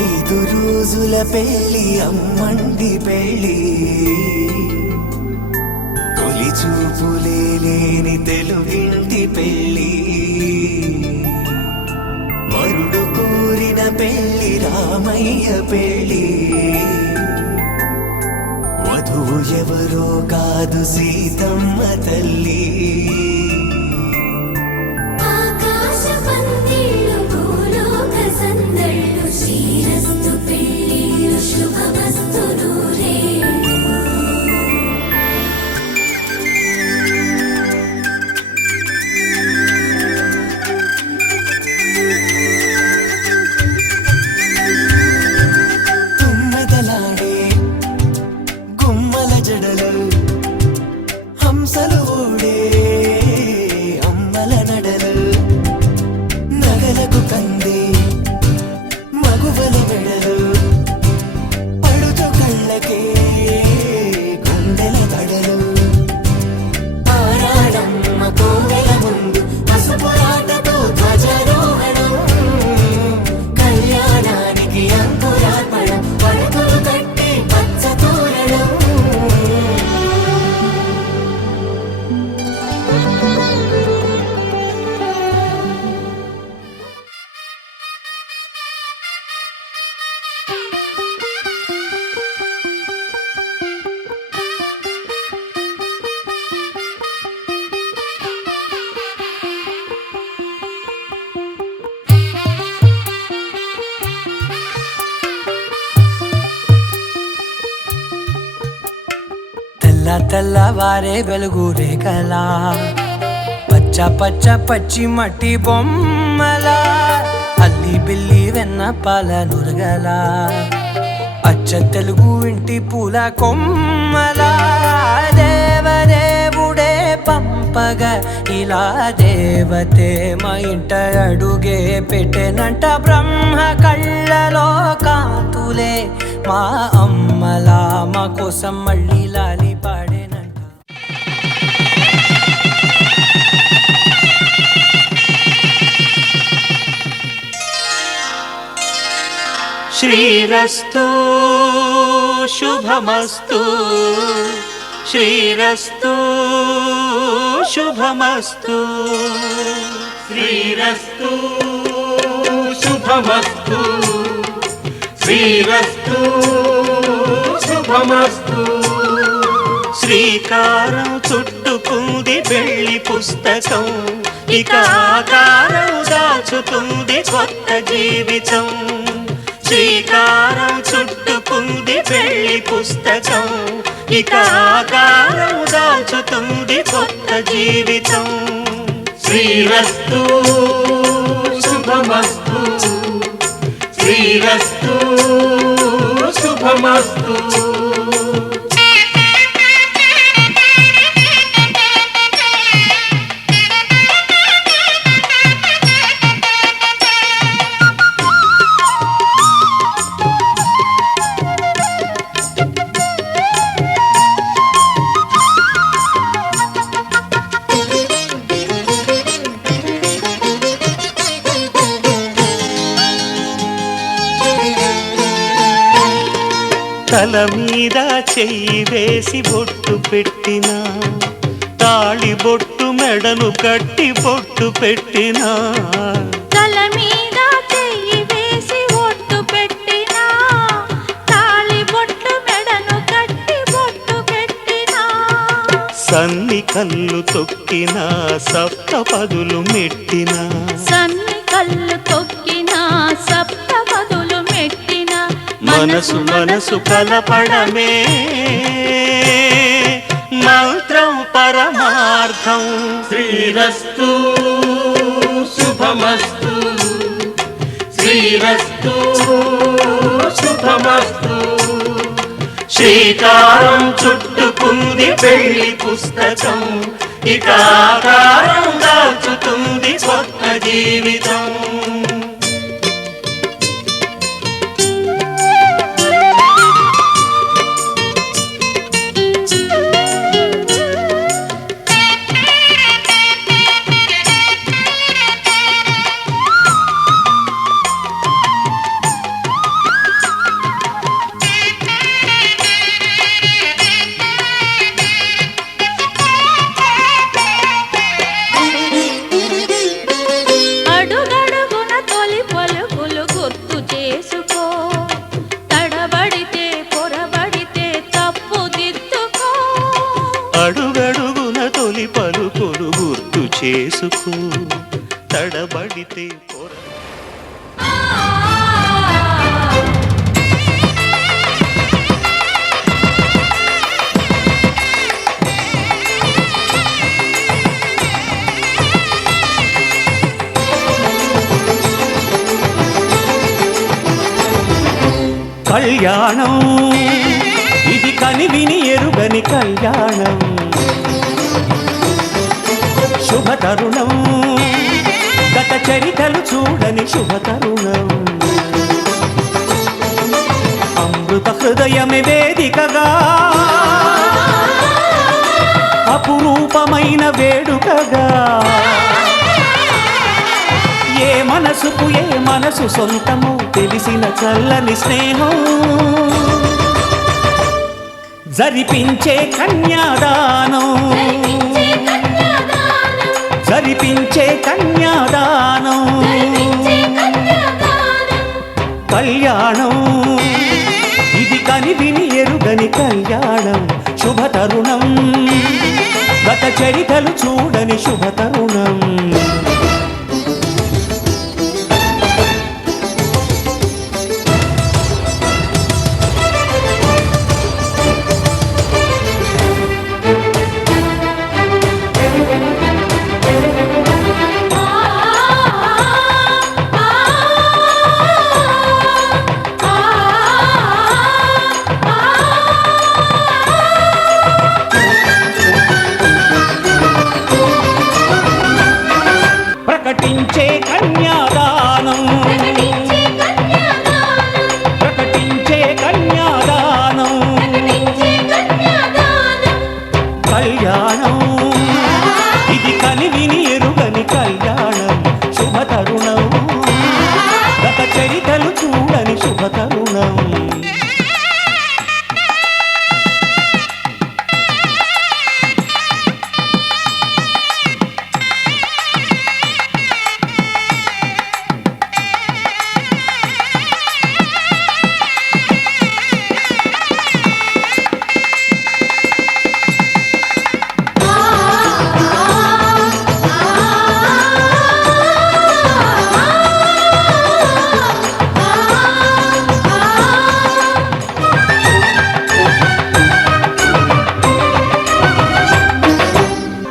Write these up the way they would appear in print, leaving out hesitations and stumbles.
ఐదు రోజుల పెళ్లి అమ్మండి పెళ్లి, తొలి చూపులే లేని తెలుగింటి పెళ్లి, వరుడు కోరిన పెళ్లి రామయ్య పెళ్లి, వధువు ఎవరో కాదు సీతమ్మ తల్లి. శ్రీరస్తు పెళ్ళిళ్ళు శుభమస్తు నూరే. తుమ్మెదలాడే గుమ్మల జడలు, హంసలు ఓడే అమ్మల నడలు, నగలకు కందే మగువల మెడలు, పడుచు కళ్ళకే గుండెల తడలు, ఆరాడమ్మ కోవెల ముందు పసుపురాటతో ధ్వజారోహణం, కళ్యాణానికి అంకురార్పణం, పడకలు కట్టి పచ్చ తోరణం. తెల్లవారే వెలుగు రేఖలా, పచ్చ పచ్చ పచ్చి మట్టి బొమ్మలా, అల్లి బిల్లి వెన్న పాల నురగలా, అచ్చ తెలుగు ఇంటి పూల కొమ్మలా, దేవదేవుడే పంపగా ఇలా దేవతే మా ఇంట అడుగే పెట్టెనంట. బ్రహ్మ కళ్ళలో కాంతులే మా అమ్మలా మా కోసం మళ్ళీ లాలి పాడేనంట. శ్రీరస్తు శుభమస్తు, శ్రీరస్తు శుభమస్తు, శ్రీరస్తు శుభమస్తు, శ్రీరస్తు శుభమస్తు. శ్రీకారం చుట్టుకుంది పెళ్లి పుస్తకం, ఇక ఆకారం దాచుతుంది కొత్త జీవితం. శ్రీకారం చుట్టుకుంది పెళ్లి పుస్తకం, ఇక ఆకారం దాచుతుంది కొత్త జీవితం. శ్రీరస్తు శుభమస్తు, శ్రీరస్తు శుభమస్తు. తల మీద చెయ్యి వేసి బొట్టు పెట్టినా, తాళి బొట్టు మెడను కట్టి బొట్టు పెట్టినా, తల మీద చెయ్యి వేసి బొట్టు పెట్టినా, తాళి బొట్టు మెడను కట్టి బొట్టు పెట్టినా, సన్ని కళ్ళు తొక్కినా సప్తపదులు మెట్టినా, సన్ని కళ్ళు తొక్కినా సప్తపదులు మెట్టినా, మనసు మనసు కలపడమే మంత్రం పరమార్థం. శ్రీరస్తు శుభమస్తు, శ్రీరస్తు శుభమస్తు. శ్రీకారం చుట్టుకుంది పెళ్లి పుస్తకం, ఇక ఆకారం దాచుతుంది కొత్త జీవితం. చేసుకో తడబడితే పొర కళ్యాణం ఇది కనివిని ఎరుగని కళ్యాణం శుభతరుణం గత చరితలు చూడని శుభతరుణం అమృత హృదయమే వేదికగా అపురూపమైన వేడుకగా ఏ మనసుకు ఏ మనసు సొంతము తెలిసిన చల్లని స్నేహం జరిపించే కన్యాదానం జరిపించే కన్యాదానం కళ్యాణం ఇది కనివిని ఎరుగని కళ్యాణం శుభతరుణం గత చరితలు చూడని శుభతరుణం ప్రకటించే కన్యాదానం ప్రకటించే కన్యాదానం కళ్యాణం ఇది కనివిని ఎరుగని కళ్యాణం శుభతరుణం గత చరితలు చూడని శుభతరుణం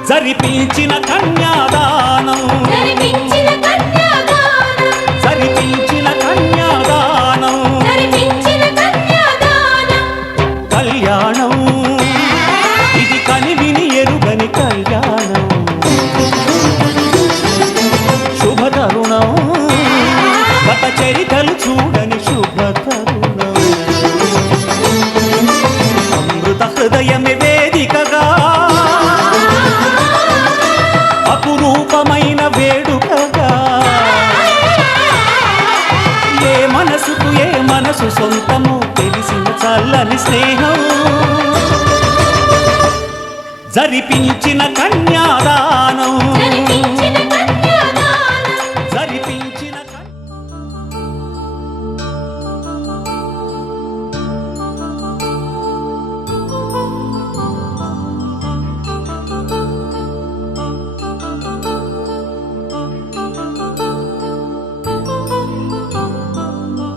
జరిపించిన కన్యాదానం జరిపించిన కన్యాదానం కళ్యాణం ఇది కనివిని ఎరుగని కళ్యాణం శుభతరుణం గత చరితలు చూడని శుభతరుణం అమృత హృదయమే వేదికగా అపురూపమైన వేడుకగా ఏ మనసుకు ఏ మనసు సొంతము తెలిసిన చల్లని స్నేహం జరిపించిన కన్యాదానం జరిపించిన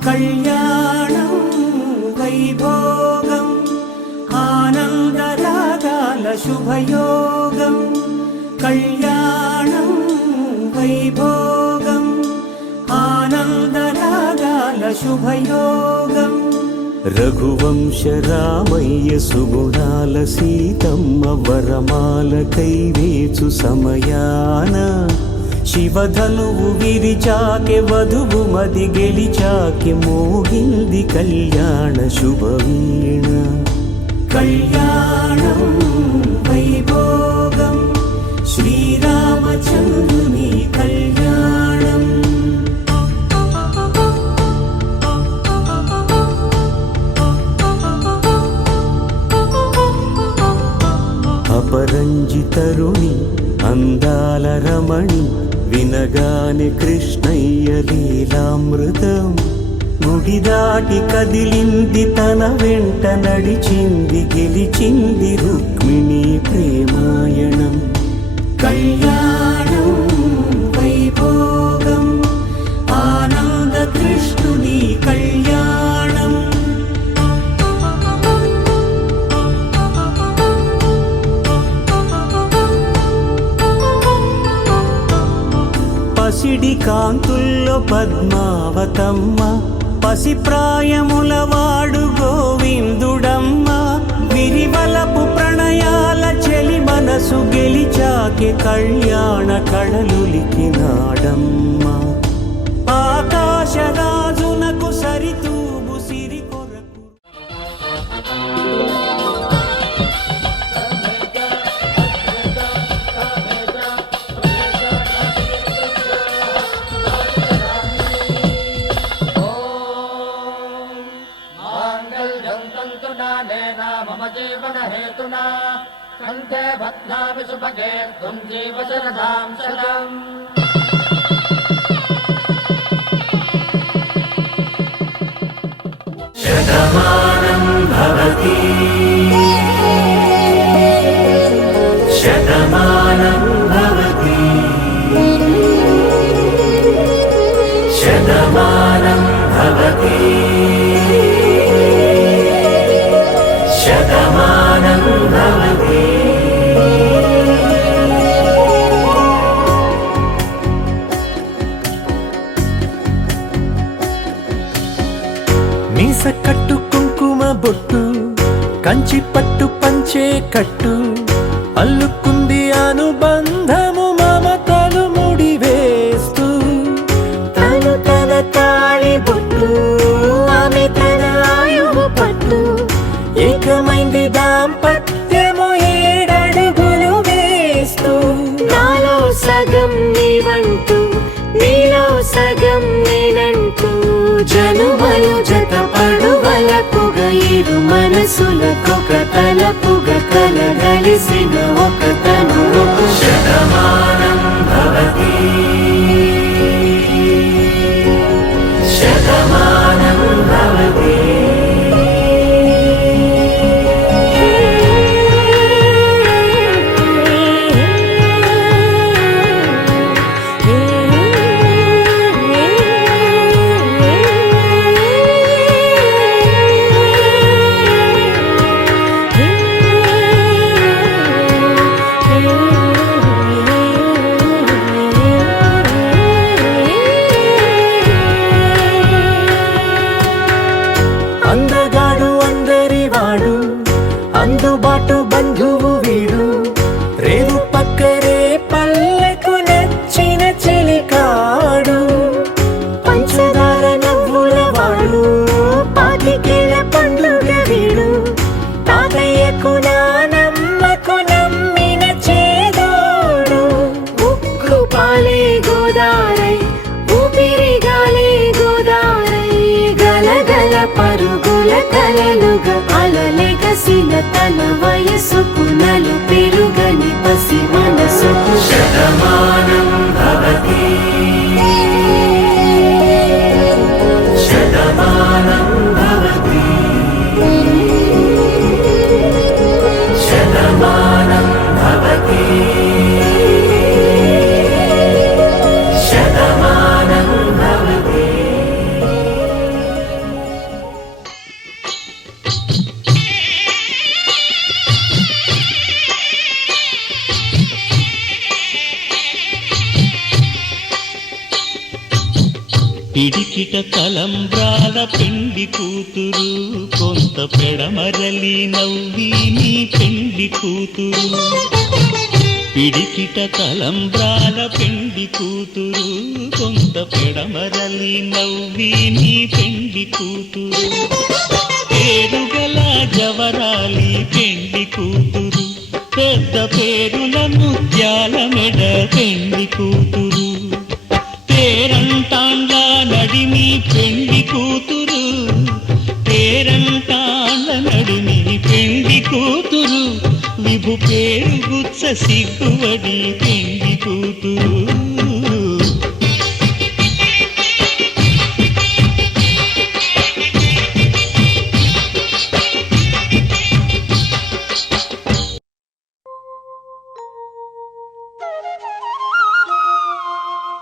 కళ్యాణం వైభోగం ఆనందరాగాల శుభయోగం కళ్యాణం వైభోగం ఆనందరాగాల శుభయోగం రఘువంశ రామయ్య సుగుణాల సీతమ్మ వరమాల కైవేచు సమయాన శివధనువు విరిచాకె వధువు మది గెలిచాకె మోగింది కళ్యాణ శుభవీణ కళ్యాణం వైభోగం శ్రీరామచంద్రుని కళ్యాణం అపరంజితరుణి అందాల రమణి వినగానే కృష్ణయ్య లీలామృతం గుడి దాటి కదిలింది తన వెంట నడిచింది గెలిచింది రుక్మిణి ప్రేమాయణం కళ్యాణం వైభోగం ఆనంద కృష్ణుని కళ్యాణం. పసిడి కాంతుల్లో పద్మావతమ్మ పసిప్రాయముల వాడు గోవిందుడమ్మ విరివలపు ప్రణయాల చెలి మనసు గెలిచాకే కళ్యాణ కళలులికినాడమ్మ ఆకాశరాజునకు సరితూబు సిరి కొరకు. मम जीवन हेतुना कंठे बध्नामि सुभगे त्वं जीव शरदां शतम्. శతమానం భవతి శతమానం భవతి శతమానం భవతి శతమానం భవతి. మీస కట్టు కుంకుమ బొట్టు కంచి పట్టు పంచే కట్టు అల్లుకుంది అనుబంధము మమతలు ముడివేస్తూ తను తన తాళి బొట్టు ఆమె తన ఆయువు పట్టు ఏకమైంది దాంపత్యము 7 అడుగులు వేస్తూ నాలో సగం నీవంటూ నీలో సగం నేనంటూ జనుమలు జత పడువలపుగ ఇరు మనసులకొక తలపుగ కలగలిసిన ఒక తను. శతమానం భవతి శతమానం భవతి. అందగాడు అందరివాడు అందుబాటు బంధువు వీడు రేవు పక్కరే పల్లెకు నచ్చిన చెలికాడు పంచదార నవ్వుల వాడు పాతికేల పండుగ వీడు తాతయ్యకు నానమ్మకు నమ్మిన చేదోడు ఉక్కు పాలే గోదారై ఊపిరి గాలే గోదారై గలగల పరుగుల కలలుగా అలలెగసిన తన వయసుకు నలు పెరుగని పసి మనసుకు. శతమానం భవతి శతమానం భవతి శతమానం భవతి శతమానం భవతి. పిడికిట తలంబ్రాల పెండి కూతురు కొంత పెడమరలి నవ్వి నీ పెండి కూతురు. పిడికిట తలంబ్రాల పెండి కూతురు కొంత పెడమరలి నవ్వి నీ పెండి కూతురు. పేరుగల జవరాలి పెండి కూతురు పెద్ద పేరుల ముత్యాల మెడ పెండి కూతురు. పేరంటాండ్ల నడిమి పెండి కూతురు పేరంటాండ్ల నడిమి పెండి కూతురు విభు పేరు గుచ్చ సిగ్గువడి పెండి కూతురు.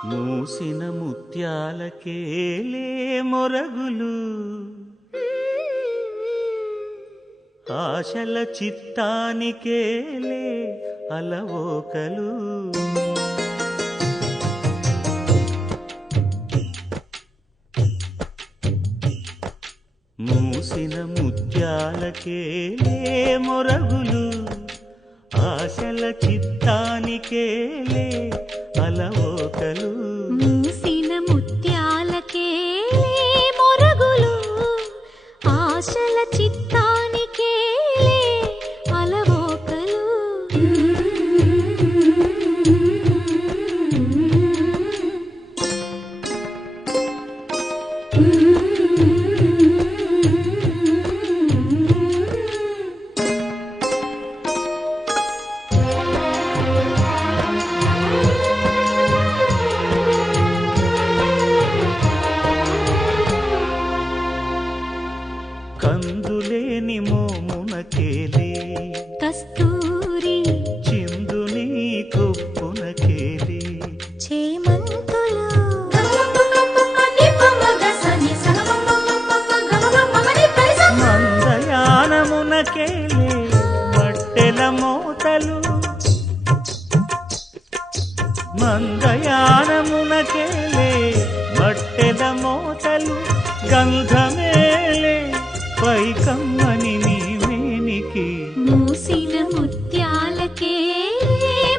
మూసిన ముత్యాలకేలే మొరగులు ఆశల చిత్తానికేలే అలవోకలు మూసిన ముత్యాలకేలే మొరగులు ఆశల చిత్తానికేలే అలవోకలు మూసిన ముత్యాలకే మొరగులు ఆశల చిత్తానికే అలవోకలు కందులేని మోమునకేలే కస్తూరి చిందుని కొప్పునకేలే చేమంతులు మందయానమునకేలే మట్టెల మోతలు మందయానమునకేలే మట్టెల మోతలు గంధమేలే పైకమ్మని నీవేనికి మూసిన ముత్యాలకే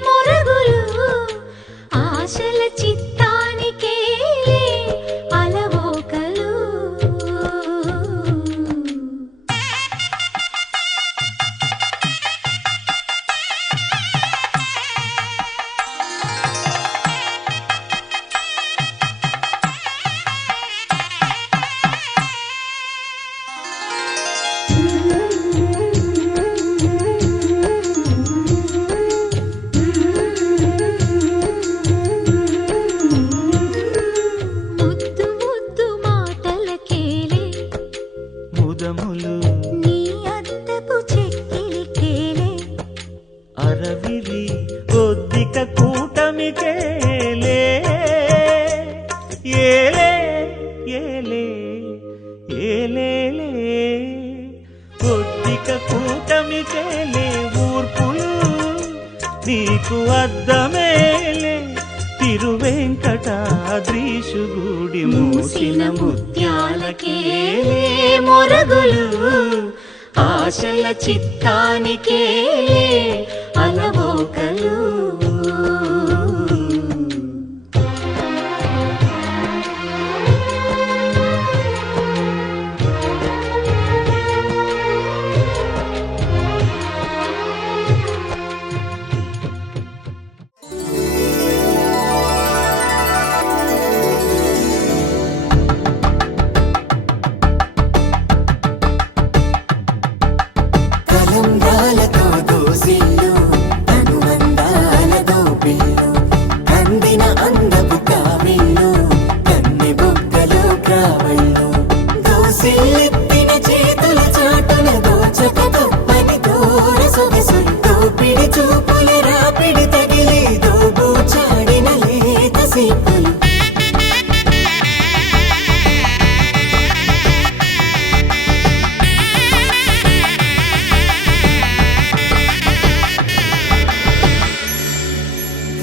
మొరగులు ఆశల చిత్తానికే అలవోకలు ముద్దు ముద్దు మాటలకేలే ముదములు నీ అద్దపు చెక్కిలికేలే అరవిరి కొద్దిక కూటమికేలే ఏలే ఏలే ఏలేలే కొద్దిక కూటమికేలే ఊర్పులు నీకు అద్దమేలే తిరువెంకటాద్రీశుగుడి మూసిన ముత్యాలకే మొరగులు ఆశల చిత్తానికే అలవోకలు కలంబ్రాలతో దోసిల్లు అనుబంధాలతో పిల్లు కందిన అందపు కావిళ్ళు కన్నె బొక్కలు క్రావళ్ళు దోసిల్లెత్తిన చేతుల చాటున దోచక తప్పని దూర సొగసులు దోపిడి చూపుల రాపిడి తగిలి దోబూచాడిన లేత సీపులు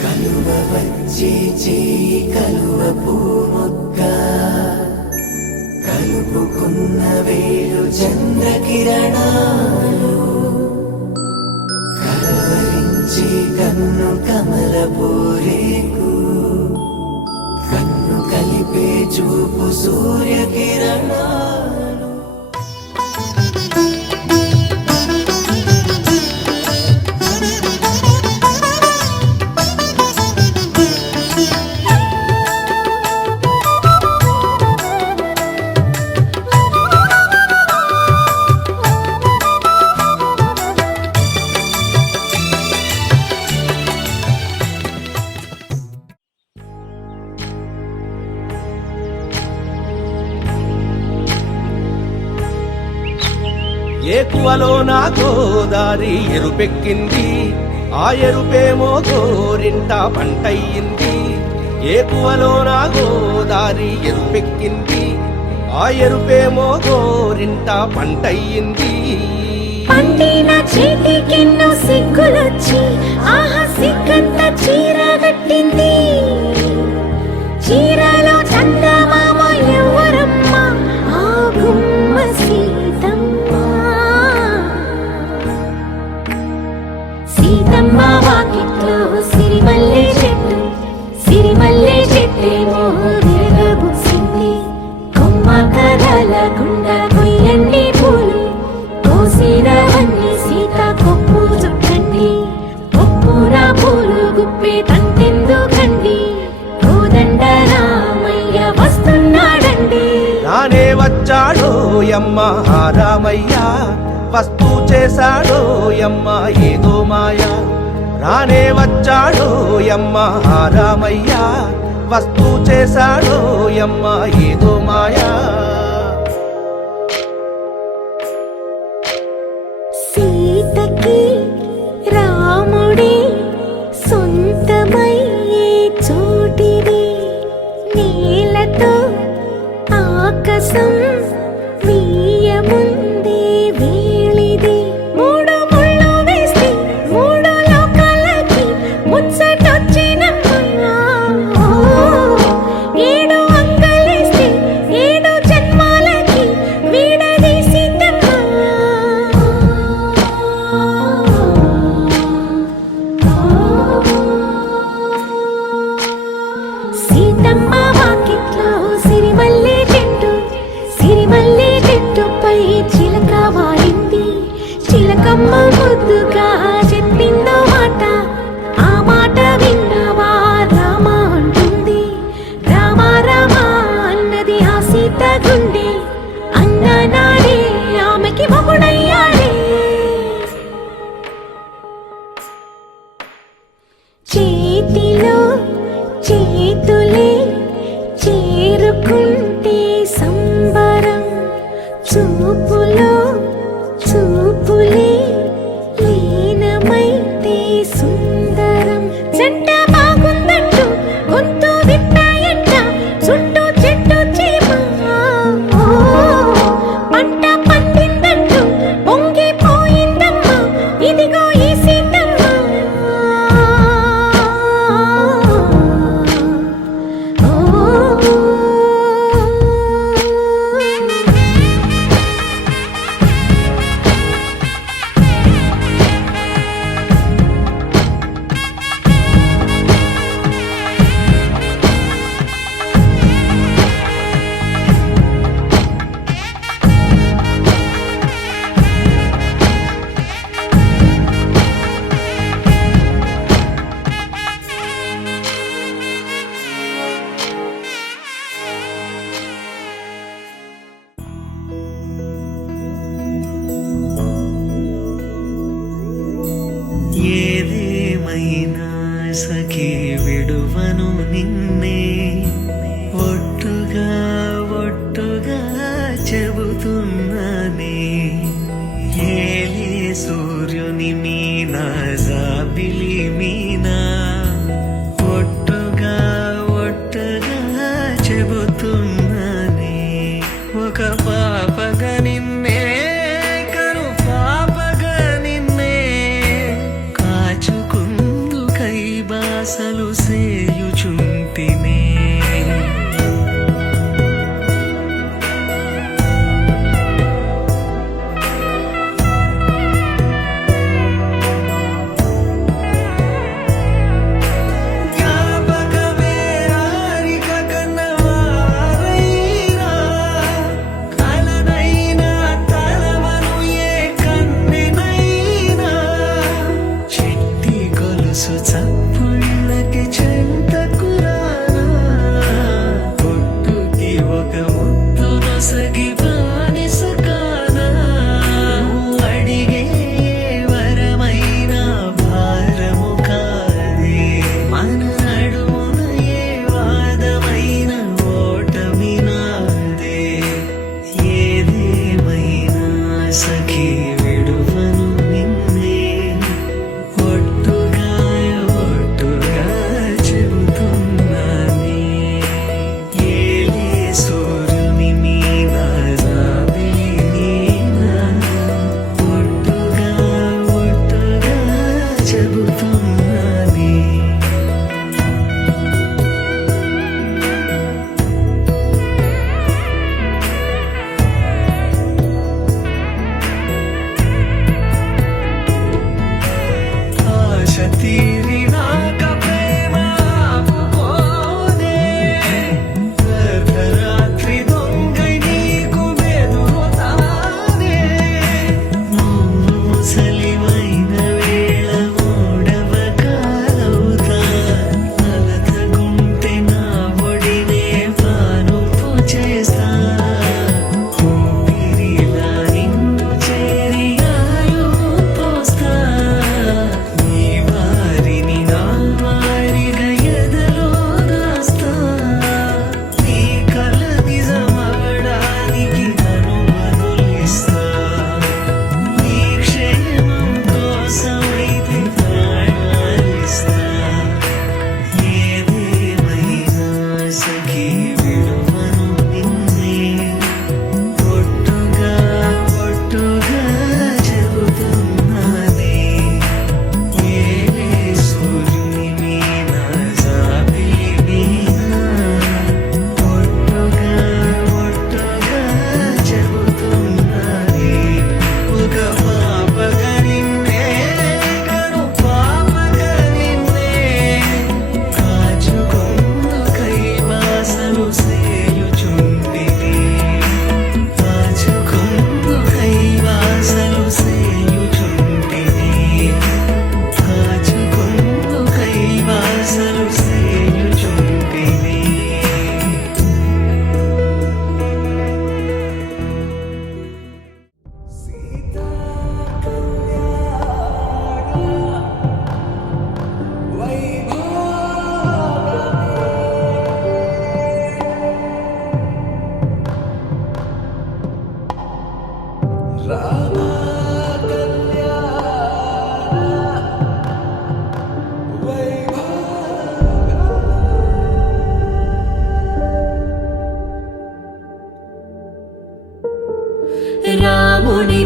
కలువ వచ్చే చేయి కలువ పూమొక్క కలుపుకున్న వేలు చంద్రకిరణాలు కలవరించే కన్ను కమల పూరేకు కన్ను కలిపే చూపు సూర్యకిరణాలు ఏకువలో నా గోదారి ఎరుపెక్కింది ఆ ఎరుపేమో గోరింట పంటయ్యింది ఏకువలోన గోదారి ఎరుపెక్కింది ఆ ఎరుపేమో గోరింట పంటయ్యింది పండిన చేతికెన్నో సిగ్గులొచ్చి ఆహా సిగ్గంత చీర కట్టింది చీరలో చందమామ ఎవరమ్మ ఆ గుమ్మ సీతమ్మ సీతమ్మ వాకిట్లో సిరిమల్లె చెట్టేమో విరగబూసింది కొమ్మ కదలకుండా కొయ్యండి పూలు కోసిరవన్నీ సీత కొప్పు చుట్టండి కొప్పున పూలు గుప్పే తంతెందుకండి కోదండ రామయ్య వస్తున్నాడండి రానే వచ్చాడో యమ్మ రామయ్య వస్తూ చేశాడో యమ్మ ఏదో మాయా రానే వచ్చాడో యమ్మ రామయ్య వస్తూ చేశాడో యమ్మ ఏదో మాయా సీతకి రాముడే సొంతమయ్యే చోటిది నేలతో ఆకాశం వీయముందే వేళిది మూడు ముళ్ళు వేస్తే మూడు లోకాలకి ముచ్చటొచ్చినమ్మా ఏడు అంగలేస్తే ఏడు జన్మాలకి వీడదీసిందమ్మా సీతమ్మ వాకిట్లో సిరిమల్లె చెట్టుపై చిలక వాలింది చిలకమ్మ ముద్దుగా చెప్పిందో మాట ఆ మాట విన్నవా రామ అంటుంది రామ రామ అన్నది ఆ సీత గుండె అన్ననాడే ఆమెకి మొగుడయ్యాడే చేతిలో చేతులే చేరుకుంటే సంబరం చూపులో చూపులే లీనమైతే సుందరం జంట బాగుందంటూ గొంతు విప్పాయంట చుట్టూ చెట్టు చీమ పంట పండిందంటూ పొంగిపోయిందమ్మా ఇదిగో ఈ సీతమ్మ ఏదేమైనా సఖీ విడువను నిన్నే ఒట్టుగా చెబుతున్నానే ఏలే సూర్యుని మీనా జాబిలి మీనా ఒట్టుగా చెబుతున్నానే ఒక పాపగా నిన్నే కను పాపగా నిన్నే కాచుకుందు కై బాసలు సేయుచుంటినే జ్ఞాపకమే రారిక కన్నవారైనా కలన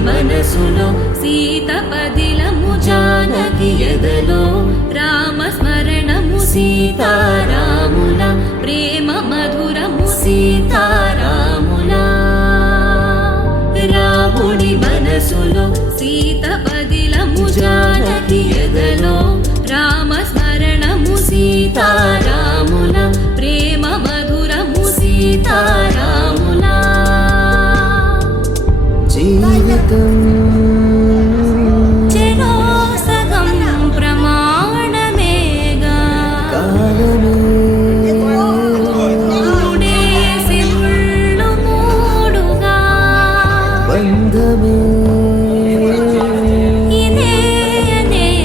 మనసులో సీత పదిలము జానకి ఎదలో రామస్మరణము సీతారాముల ప్రేమ మధురము సీతారాముల రాముడి మనసులో సీత పదిలము జానకి ఎదలో రామస్మరణము సీతారాముల ప్రేమ మధురము సీతారాముల జీవితం చెరో సగం ప్రమాణమేగా కాలమే మూడేసి ముళ్ళు మూడుగా బంధమే ఇదే నేను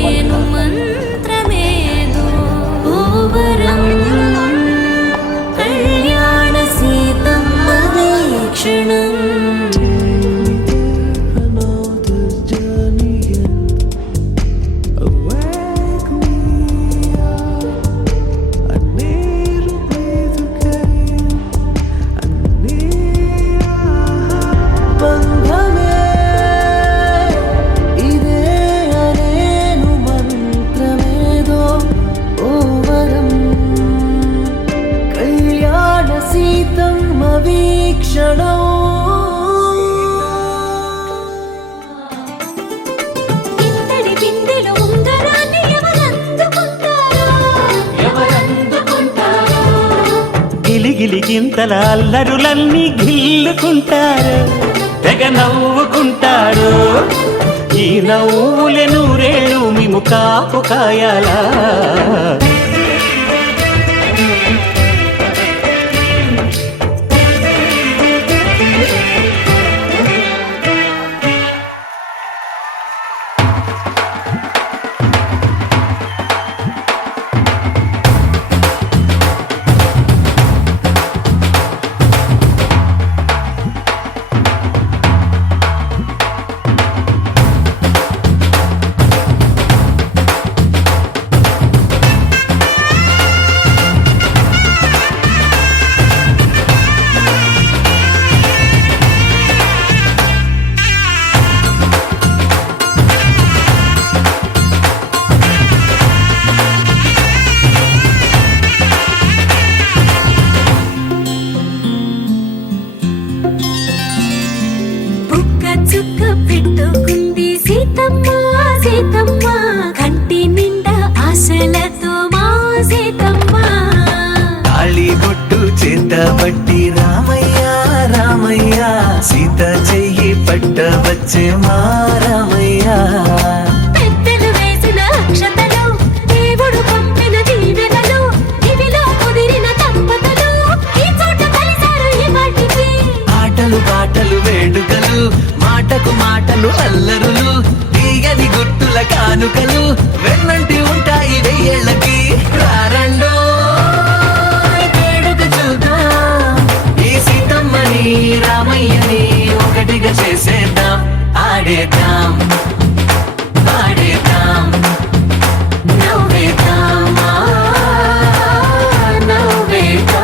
మంత్రమేదో ఓవరం కళ్యాణ సీతమ్మ వీక్షణం బంధమే ఇదే అనేను మంత్రమేదో ఓవరం కళ్యాణ సీతమ్మ వీక్షణం ఇంతటి బిందెలో ఉంగరాన్ని ఎవరందుకుంటారో గిలిగిలి గింతల అల్లరులన్నీ గిల్లుకుంటారు తెగ నవ్వుకుంటారు ఈ నవ్వులే నూరేళ్ళు మేము కాపు కాయాలా బుక్క చుక్క పెట్టుకుంది సీతమ్మ సీతమ్మ కంటి నిండా ఆశలతో మా సీతమ్మ తాళి బొట్టు చేతబట్టి రామయ్య రామయ్య సీత చెయ్యి పట్ట వచ్చే మా రామయ్య పెద్దలు వేసిన అక్షతలు దేవుడు పంపిన దీవెనలు ఇవిలో కుదిరిన దంపతులు ఈ చోట కలిసారు ఈ వాటికి ఆటలు పాటలు వేడుకలు మాటకు మాటలు అల్లరులు తీయని గుట్టుల కానుకలు వెన్నంటి ఉంటాయి వెయ్యేళ్ళకి రారండో వేడుక చూద్దాం ఈ సీతమ్మని రామయ్యని ఒకటిగా చేసేద్దాం ఆడేద్దాం ఆడేద్దాం నవ్వేద్దాం నవ్వేద్దాం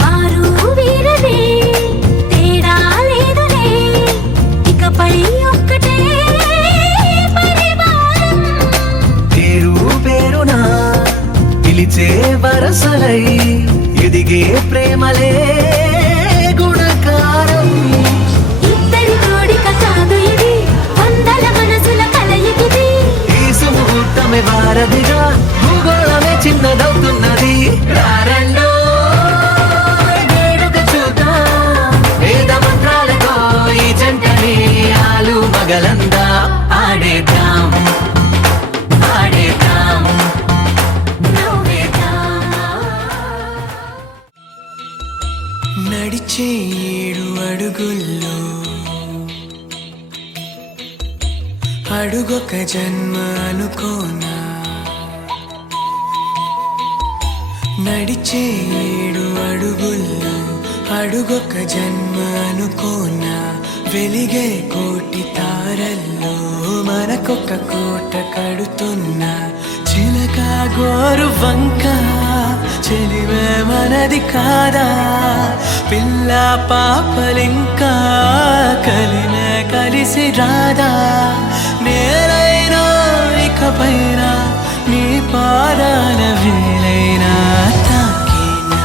వారు వీరలే తేడా లేదులే ఇకపై ఒక్కటే పరివారం పేరు పేరున పిలిచే వరసలై ఎదిగే ప్రేమలే గుణకారం ఇద్దరి కోడిక కాదు ఇది వందల మనసుల కలయికిది ఈ సుముహూర్తమే వారధిగా భూగోళమే చిన్నదవుతున్నది రారండో వేడుక చూద్దాం వేద మంత్రాలతో ఈ జంటని ఆలు మగలందా ఆడేద్దాం ఆడేద్దాం నవ్వేద్దాం నడిచే 7 అడుగుల అడుగుల్లో అడుగొక జన్మ అనుకోనా నడిచే 7 అడుగుల్లో అడుగొక జన్మ అనుకోనా వెలిగే కోటి తారల్లో మనకొక కోట కడుతున్నా చిలక గోరు వంక చెలివే మనది కాదా పిల్ల పాపలింకా కలిమే కలిసి రాదా నేనైనా ఇకపైన నీ పాదాల వేలైనా తాకేనా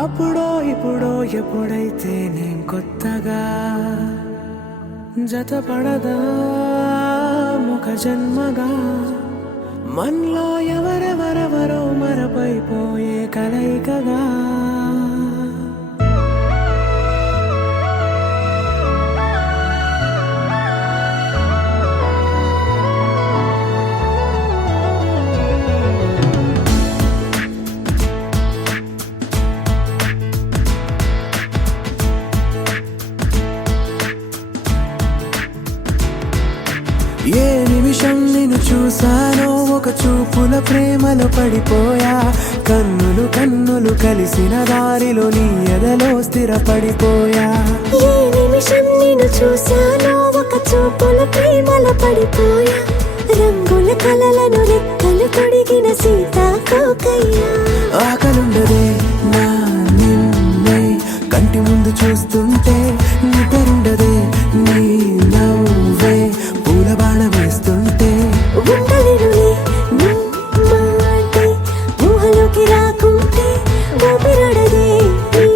అప్పుడో ఇప్పుడో ఎప్పుడైతే నేను కొత్తగా జతపడదా ముఖ జన్మగా మనలో ఎవరెవరెవరో మరపైపోయే కలయికగా ఏ నిమిషం నిన్ను చూసానో ఒక చూపుల ప్రేమలో పడిపోయా కన్నులు కన్నులు కలిసిన దారిలో నీ ఎదలో స్థిరపడిపోయా ఏ నిమిషం నిన్ను చూశానో ఒక చూపుల ప్రేమలో పడిపోయా రంగుల కలలను రెక్కలు తొడిగిన సీతాకోకయ్యా ఆకలుండదే నా నిన్నే కంటి ముందు చూస్తుంటే నిద్రుండదే నీ నవ్వే పూల బాణ వేస్తుంటే ఉండలేనులే నీ మాటే ఊహలోకి రాకుంటే ఊపిరాడదే నీ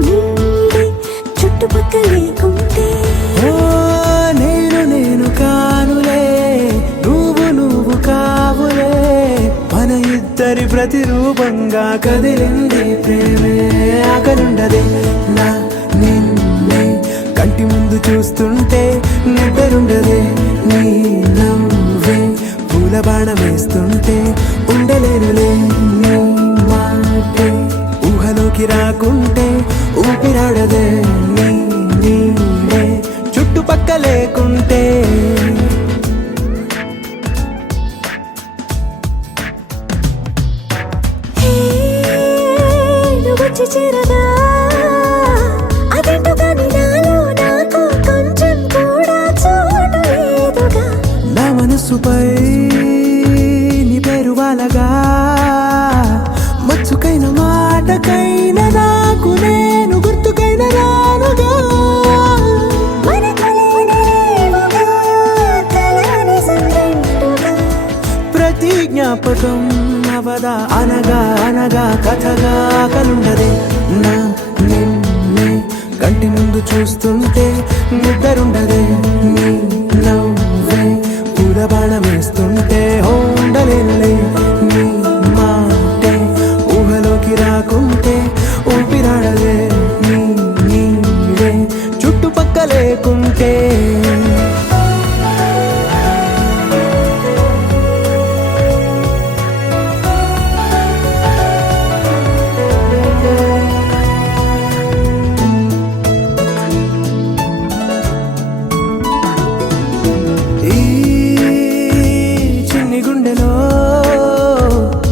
నీడే చుట్టుపక్కల లేకుంటే ఓ నేను కానులే నువ్వు కావులే మన ఇద్దరి ప్రతిరూపంగా కదిలింది ప్రేమే ఆకలుండదే నా నిన్నే కంటి ముందు చూస్తుంటే నిద్రుండదే నీ నవ్వే పూల బాణ వేస్తుంటే ఉండలేనులే నీ మాటే ఊహలోకి రాకుంటే ఊపిరాడదే నీ నీడే చుట్టుపక్క లేకుంటే హే నువ్వు వచ్చి చేరగా అదేంటో కానీ నాలో నాకు కొంచెం కూడా చోటు లేదుగా నా మనసుపై నీ పేరు వాలగా మచ్చుకైన మాటకైన నాకు నేను గుర్తుకైన రానుగా మన కలయికలేవుగా కలని సంరెండుగా ప్రతి జ్ఞాపకం అవదా అనగా అనగా కథగా కలుండదే నా నిన్నే కంటి ముందు చూస్తుంటే నిద్రుండదే నీ నవ్వే పూల బాణం వేస్తుంటే ఉండలేనులే నీ మాటే ఊహలోకి రాకుంటే ఊపిరాడదే నీ నీడే చుట్టుపక్క లేకుంటే ఈ చిన్ని గుండెలో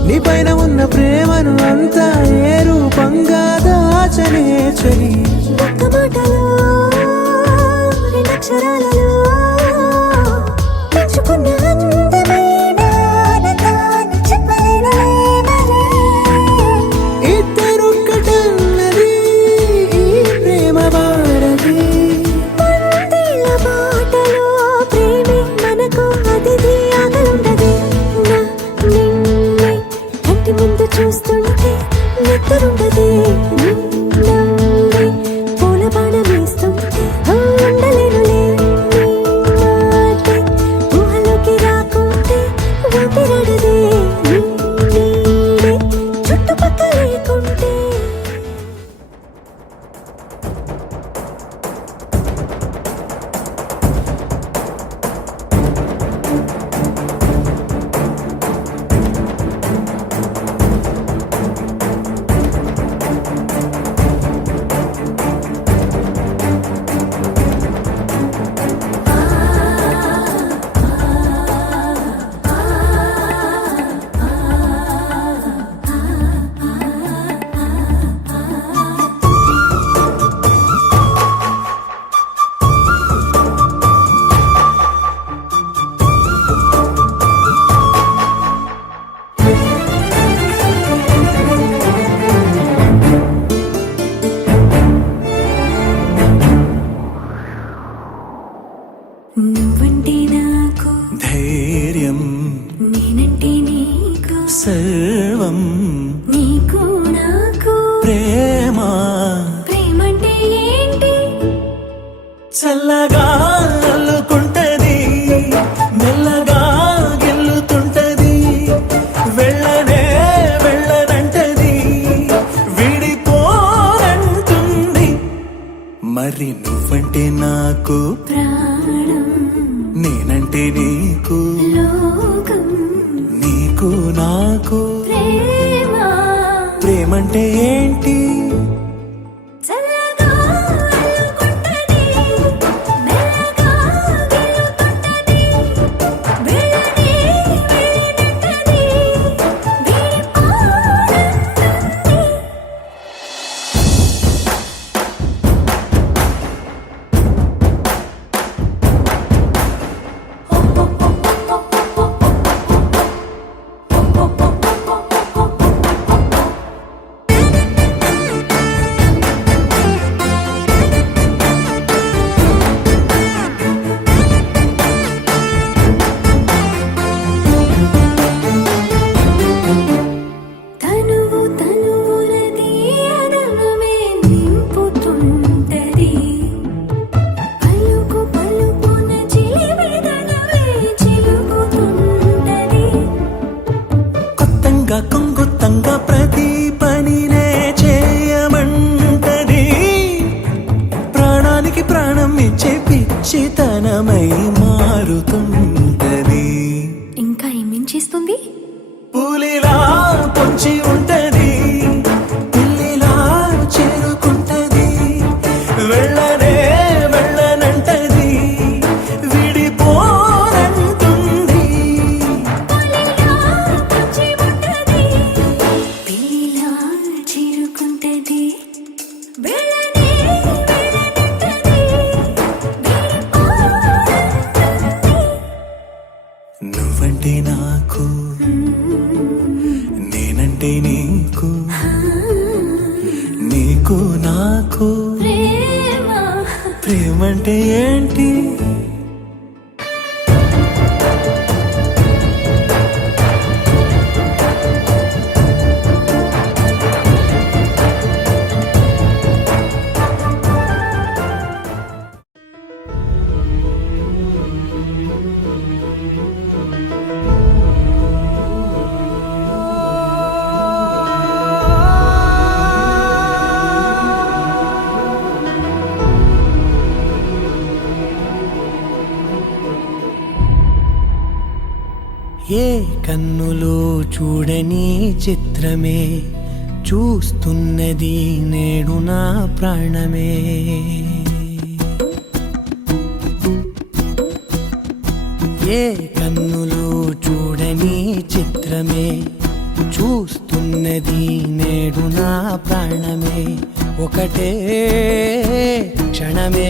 నీ పైన ఉన్న ప్రేమను అంతా ఏ రూపంగా దాచనే చలి ఒక్క మాటలో రెండక్షరాలలో పెంచుకున్న అందమైన ఆనందాన్ని చెప్పలేనులే మరి. ఇద్దరొక్కటన్నది ఈ ప్రేమ వారది పందిళ్ళ బాటలో ప్రేమే మనకు అతిథి ఆగలుండదే నా నిన్నే కంటి ముందు చూస్తుంటే నిద్రుండదే నీ నవ్వే చల్లగా అల్లుకుంటది మెల్లగా గెల్లుతుంటది వెళ్ళనే వెళ్ళనంటది విడిపోనంటుంది మరి నువ్వంటే నాకు ప్రాణం నేనంటే నీకు లోకం నీకు నాకు ప్రేమ ప్రేమంటే ఏంటి చల్లగా అల్లుకుంటది మెల్లగా గెలుతుంటది వెళ్ళనే వెళ్ళనంటది విడిపోనంటుంది తనువు తనువులది అదనమే నింపుతుంటది పలుకు పలుకున చిలివిదనమే చిలుకుతుంటది కొత్తంగా కొంగొత్తంగా ప్రతి పనినే చేయమంటది ప్రాణానికి ప్రాణం ఇచ్చే పిచ్చితనమై మారుతుంటది ఇంకా ఏమేం చేస్తుంది పులిలా పొంచి ఉంటది పిల్లిలా చేరుకుంటది వెళ్ళనే వెళ్ళనంటది విడిపోనంటుంది పులిలా పొంచి ఉంటది పిల్లిలా చిరుకుంటది వెళ్ళనే వెళ్ళనంటది విడిపోనంటుంది నువ్వంటే నాకు నేనంటే నీకు నీకు నాకు ప్రేమ ప్రేమంటే ఏంటి ఏ కన్నులో చూడని చిత్రమే చూస్తున్నది నేడు నా ప్రాణమే ఏ కన్నులో చూడని చిత్రమే చూస్తున్నది నేడు నా ప్రాణమే ఒకటే క్షణమే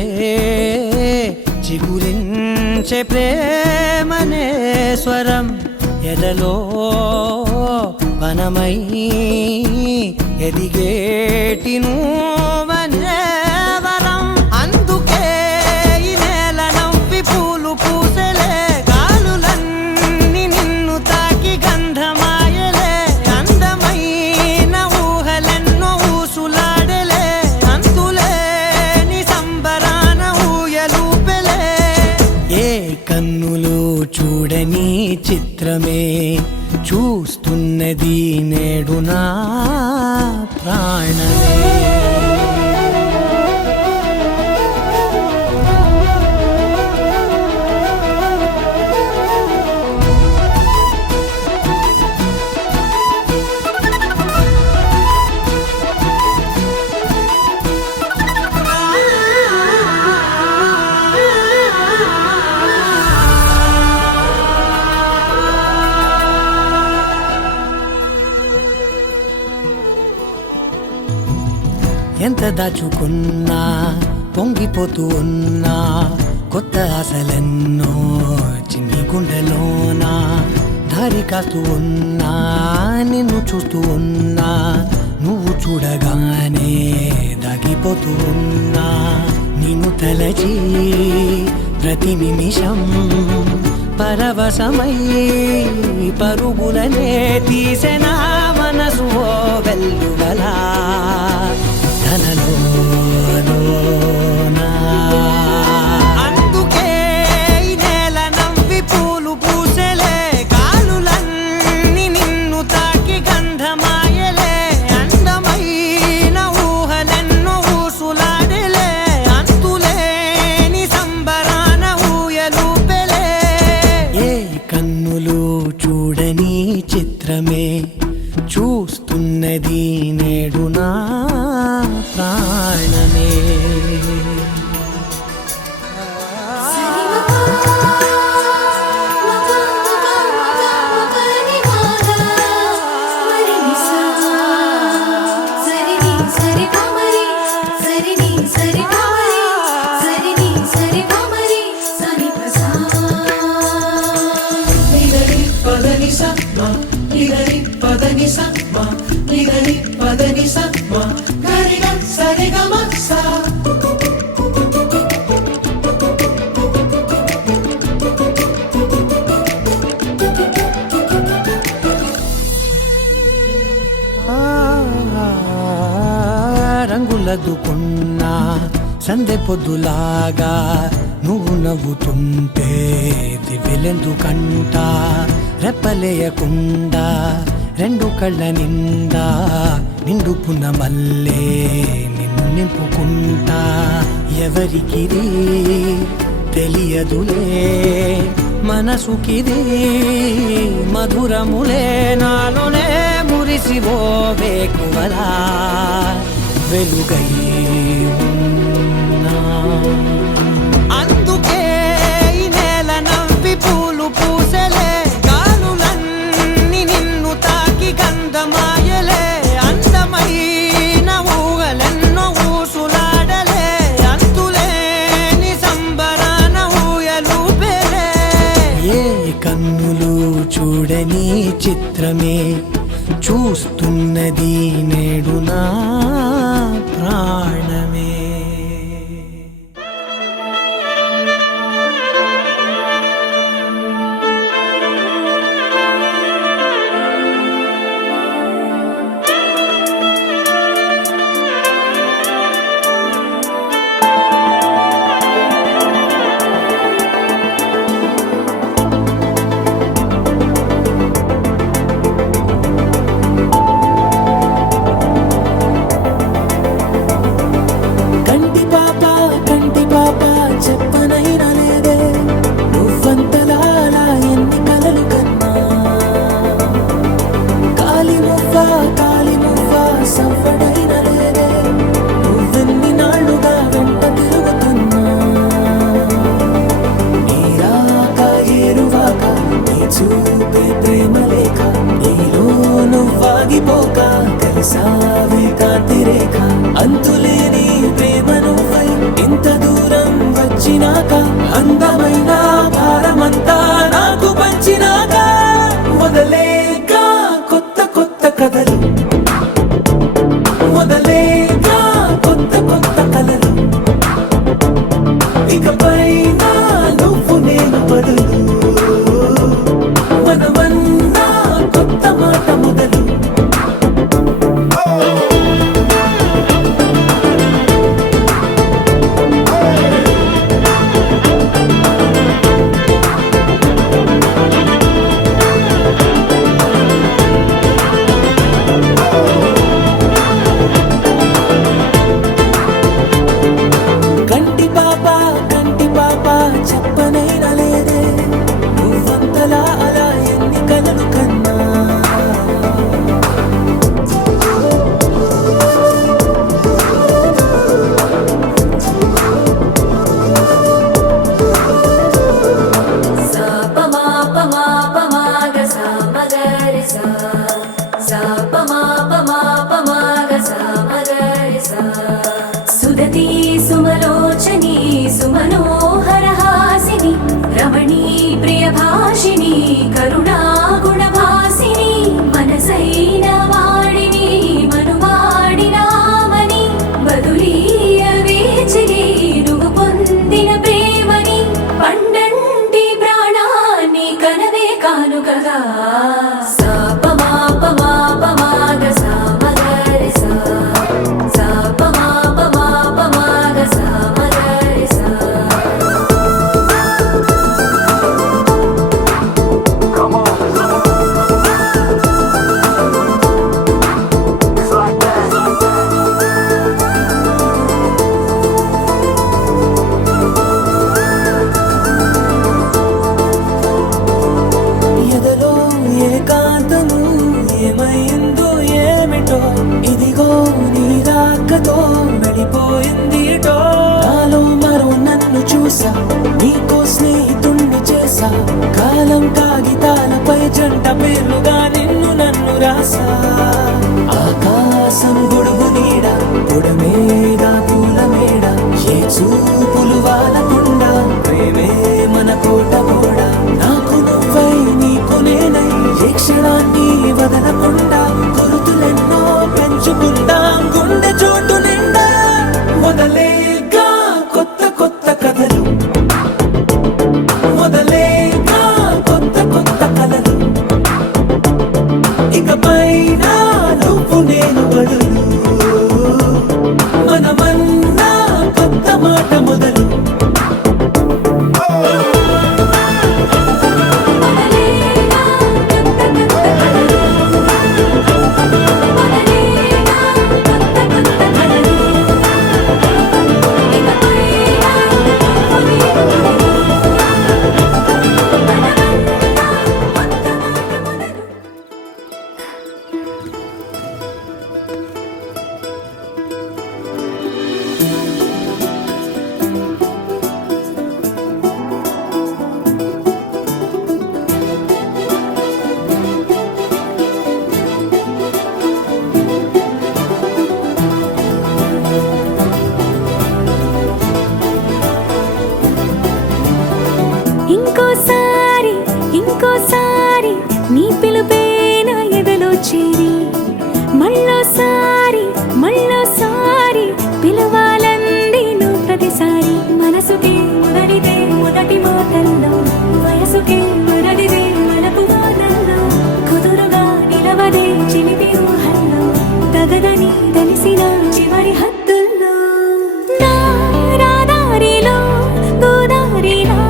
చిగురించే ప్రేమనే స్వరం ఎదలో వనమై ఎదిగేటి నువ్వనే వరం అందుకే ఈ నేల నవ్వి పూలు పూసలే గాలులన్నీ నిన్ను తాకి గంధమాయలే అందమైన ఊహలెన్నో ఊసులాడలే అంతులేని సంబరాన ఊయలూపెలే ఏ కన్నులో చూడని చిత్రమే చూస్తున్నది నేడు నా ప్రాణమే ఎంత దాచుకున్నా పొంగిపోతూ ఉన్నా కొత్త ఆశలెన్నో చిన్ని గుండెలోనా దారి కాస్తూ ఉన్నా నిన్ను చూస్తూ ఉన్నా నువ్వు చూడగానే దాగిపోతూ ఉన్నా నిన్ను తలచి ప్రతి నిమిషం పరవశమై పరుగులనే తీసెనా మనసు ఓ వెల్లువలా తనలోనా ప్రాణమే రంగులదుకున్నా సందె పొద్దులాగా నువ్వు నవ్వుతుంటే దివ్వెలెందుకంట రెప్పలేయకుండా రెండు కళ్ళ నిండా నిండుకున్న మల్లే నిన్ను నింపుకుంటా ఎవరికిది తెలియదులే మనసుకిది మధురములే నాలోనే మురిసివో వేకువలా వెలుగై ఉన్నా అందుకే ఈ నేల నవ్వి పూలు పూసలే గాలులన్నీ నిన్ను తాకి గంధమాయలే అందమైన ఊగలెన్నో ఊసులాడలే అంతులేని సంబరాన ఊయలూపెలే ఏ కన్నులు చూడని చిత్రమే చూస్తున్నది నేడు నా ప్రాణమే అంతులేని ప్రేమ నువ్వై ఇంత దూరం వచ్చినాక అందమైన భారమంతా నాకు పంచినాక మొదలేక కొత్త కొత్త కథలు మొదలేక కొత్త కొత్త కలలు ఇకపై నువ్వు నేను బదులు మనమన్నా కొత్త మాట మొదలు సుదతి సుమలోచని సుమనోహరహాసిని రమణీ ప్రియభాషిణి కరుణా గుణభాసిని మనసైన వాడిని మనువాడినామని బదులీయ వేచిని నువ్వు పొందిన ప్రేమని పండంటి ప్రాణాన్ని కనవే కానుకగా సాపమాపమాపమాగ సామగరి సా సాపమాపమాపమాగ మాటతో వెళ్ళిపోయింది ఎటో. నాలో మరో నన్ను చూసా, నీకో స్నేహితుణ్ణి చేసా. కాలం కాగితాలపై జంట పేర్లుగా నిన్ను నన్ను రాసా. ఆకాశం గొడుగు నీడ, పొడమేగా పూల మేడ. ఏ చూపులు వాలకుండా ప్రేమే మన కోట గోడ. నాకు నువ్వై నీకు నేనై ఏ క్షణాన్ని వదలకుండా గురుతులెన్నో పెంచుకుందాం గుండె చోటు నిండా. మొదలేగా కొత్త కొత్త కథలు, మొదలేగా కొత్త కొత్త కలలు. ఇకపైన నువ్వు నేను బడులు, మనమన్నా కొత్త మాట మొదలు. ఇంకోసారి ఇంకోసారి నీ పిలుపే నా ఎదలో చేరి, మళ్ళోసారి మళ్ళోసారి పిలవాలంది నువ్వు ప్రతిసారి. మనసుకే మొదటిదే మొదటి మాటల్లో, వయసుకే మొదటిదే మనపు మాటల్లో. కుదురుగా నిలవదే చిలిపి ఊహల్లో, తగదని తెలిసిన చివరి హద్దుల్లో. నా రాదారిలో గోదారిలా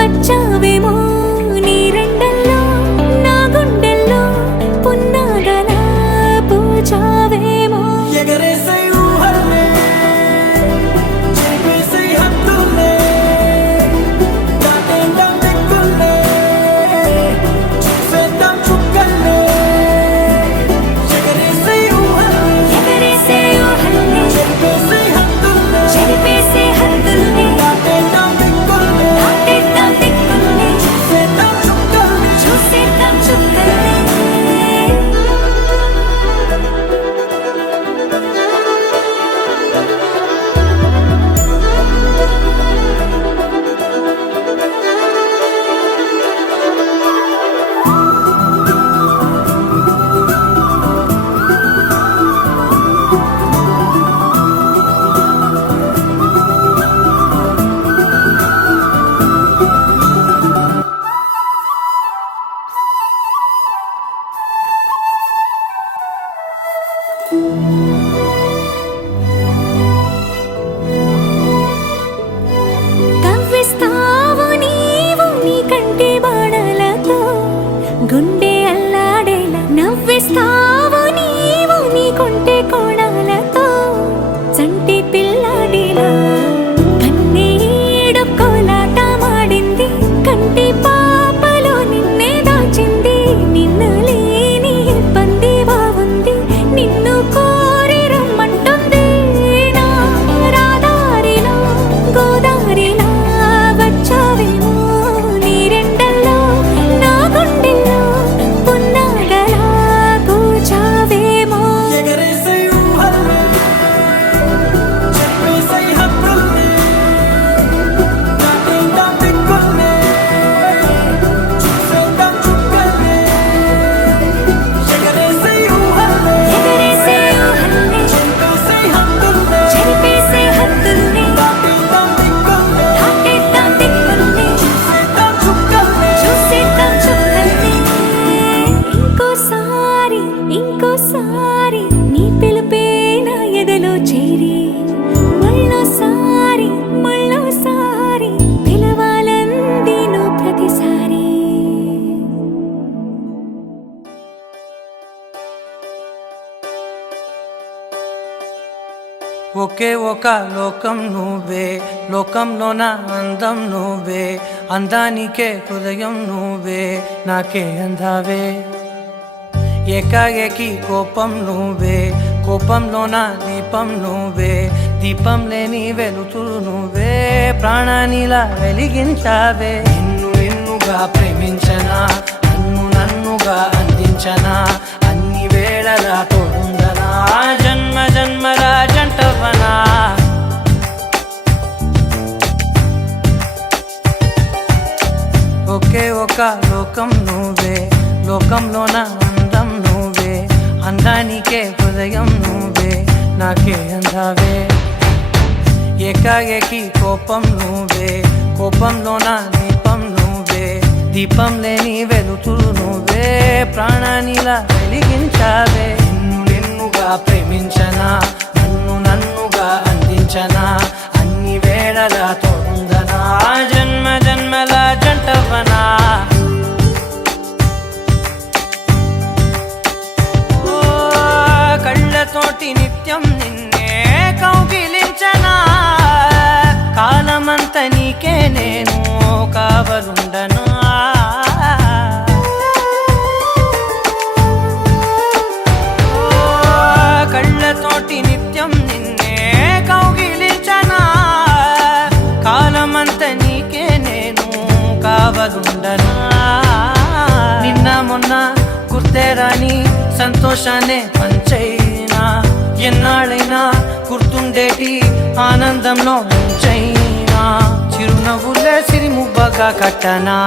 వచ్చావేమో నీ రెండల్లో, నా గుండెల్లో పున్నాగలా పూచావేమో. ఎగరేసే ఊహల్లే, చేపేసే హద్దుల్లే, దాటేద్దాం దిక్కుల్లే, చూసేద్దాం చుక్కల్లే. ఎగరేసే ఊహల్లే, ఎగరేసే ఊహల్లే, చేపేసే హద్దుల్లే, చెరిపేసే హద్దుల్ని, దాటేద్దాం దిక్కుల్లే, దాటేద్దాం దిక్కుల్ని, చూసేద్దాం చుక్కల్లే. చూసేద్దాం చుక్కల్ని. కవ్విస్తావు నీవు నీ కంటి బాణలతో, గుండె అల్లాడేలా నవ్విస్తావు నీవు నీ కొంటె కోణాలతో. చంటి పిల్లాడిలా కన్నీడు కోలాట మాడింది, కంటి పాపలో నిన్నే దాచింది. నిన్ను లేని ఇబ్బంది బాగుంది, నిన్ను కోరి రమ్మంటుంది. నా రాదారిలో గోదారిలా వచ్చావేమో నీ రెండల్లో, నా గుండెల్లో పున్నాగలా కూచావేమో. ఎగరేసే ఊహల్లే, చేపేసే హద్దుల్లే, దాటేద్దాం దిక్కుల్లే, చూసేద్దాం చుక్కల్లే. ఎగరేసే ఊహల్లే, ఎగరేసే ఊహల్లే, చేపేసే హద్దుల్లే, చెరిపేసే హద్దుల్ని, దాటేద్దాం దిక్కుల్లే, దాటేద్దాం దిక్కుల్ని, చూసేద్దాం చుక్కల్లే. చూసేద్దాం చుక్కల్ని. ఇంకోసారి ఇంకోసారి నీ పిలుపే నా ఎదలో చేరి, మళ్ళోసారి మళ్ళోసారి పిలవాలంది నువ్వు ప్రతిసారి. ఒకే ఒక లోకం నువ్వే, లోకంలోన అందం నువ్వే, అందానికే హృదయం నువ్వే, నాకే అందావే. ఏకాఏకి కోపం నువ్వే, కోపంలోన దీపం నువ్వే, దీపం లేని వెలుతురు నువ్వే, ప్రాణానిలా వెలిగించావే. నిన్నుగా ప్రేమించనా, నన్నుగా అందించనా, అన్ని వేళలా తోడుందనా, జన్మ జన్మల జంటవనా. ఒకే ఒక లోకం నువ్వే, లోకంలోన అందం నువ్వే, అందానికే హృదయం నువ్వే, నాకే అందావే. ఏకాఏకి కోపం నువ్వే, కోపంలోన దీపం నువ్వే, దీపం లేని వెలుతురు నువ్వే, ప్రాణానిలా వెలిగించావే. నిన్నుగా ప్రేమించనా, నన్నుగా అందించనా, అన్ని వేళలా తోడుందనా, జన్మ జన్మల జంటవనా. కళ్ళతోటి నిత్యం నిన్నే కౌగిలించనా, కాలమంత నీకే నేను కావలుండనా. కళ్ళతోటి నిత్యం నిన్నే కౌగిలించనా, కాలమంత నీకే నేను కావలుండనా. నిన్న మొన్న గుర్తేరాని సంతోషాన్ని పంచైనా, ఎన్నాళ్ళైనా గుర్తుండేటి ఆనందంలో ముంచైనా, చిరునవ్వులే సిరిముబ్బగా కట్టనా.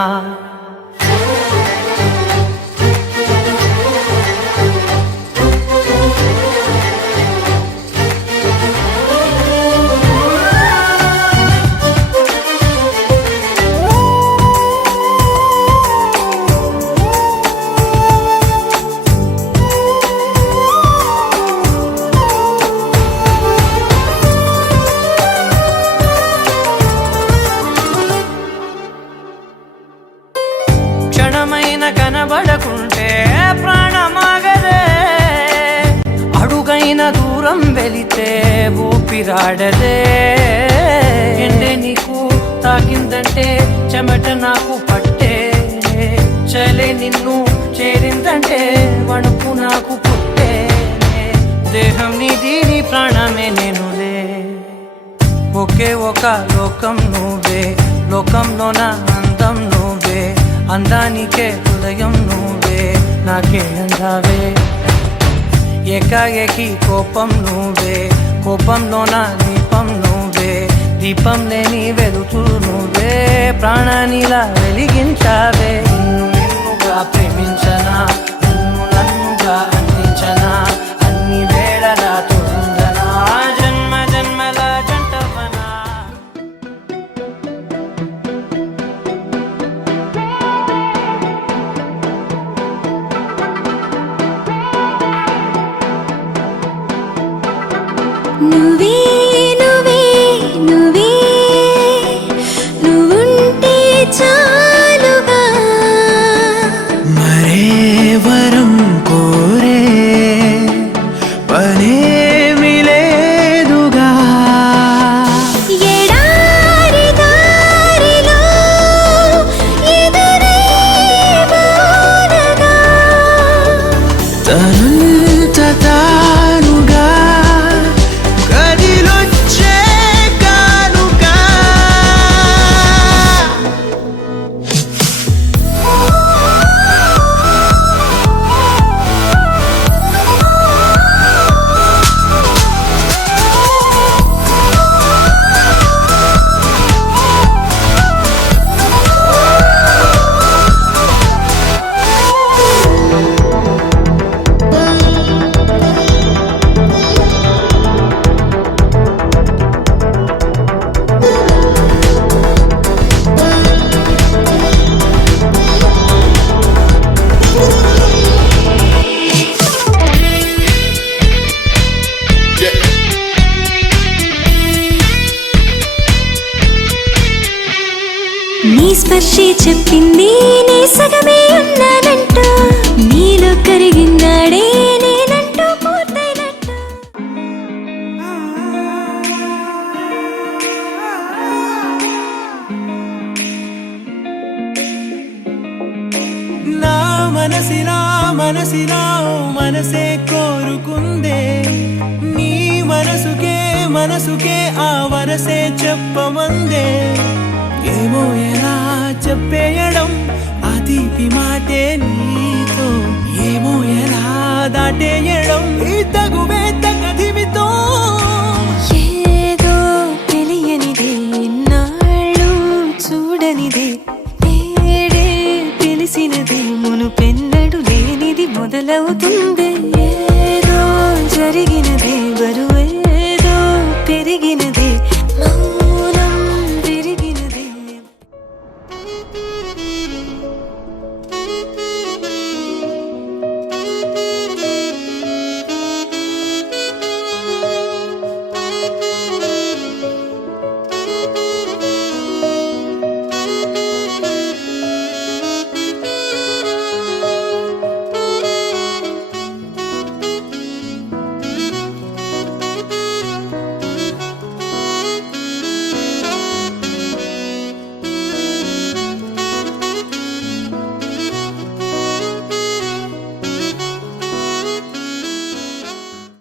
క్షణమైన కనబడకుంటే ప్రాణమాగదే, అడుగైన దూరం వెళితే ఊపిరాడదే. ఎండే నీకు తాకిందంటే చెమట నాకు పట్టే, చలే నిన్ను చేరిందంటే వణుకు నాకు పుట్టే. దేహం నీది, నీ ప్రాణమే నేనులే. ఒకే ఒక లోకం నువ్వే, లోకంలోన అందం నువ్వే, అందానికే హృదయం నువ్వే, నాకే అందావే. ఏకాఏకి కోపం నువ్వే, కోపంలోన దీపం నువ్వే, దీపం లేని వెలుతురు నువ్వే, ప్రాణానిలా వెలిగించావే. నిన్నుగా ప్రేమించనా, నన్నుగా అందించనా, అన్ని వేళలా తోడుందనా, జన్మ జన్మల జంటవనా. నువ్వే నువ్వే నువ్వే నువ్వుంటే చాలుగా, మరే వరం కోరే పనేమి లేదుగా. ఎడారి దారిలో ఎదురై వానగా, తనంత తానుగా కదిలొచ్చే కానుగా. నీ స్పర్శే చెప్పింది నీ సగమే ఉన్నానంటూ, నీలో కరిగినాడే నేనంటూ పూర్తయినట్టు. నా మనసిలా మనసిలా ఓ మనసే కోరుకుందే నీ మనసుకే ఆ వరసే చెప్పమందే ఏమో ఎలా చెప్పేయడం ఆ తీపి మాటే నీతో ఏమో ఎలా దాటేయడం ఈ తగువే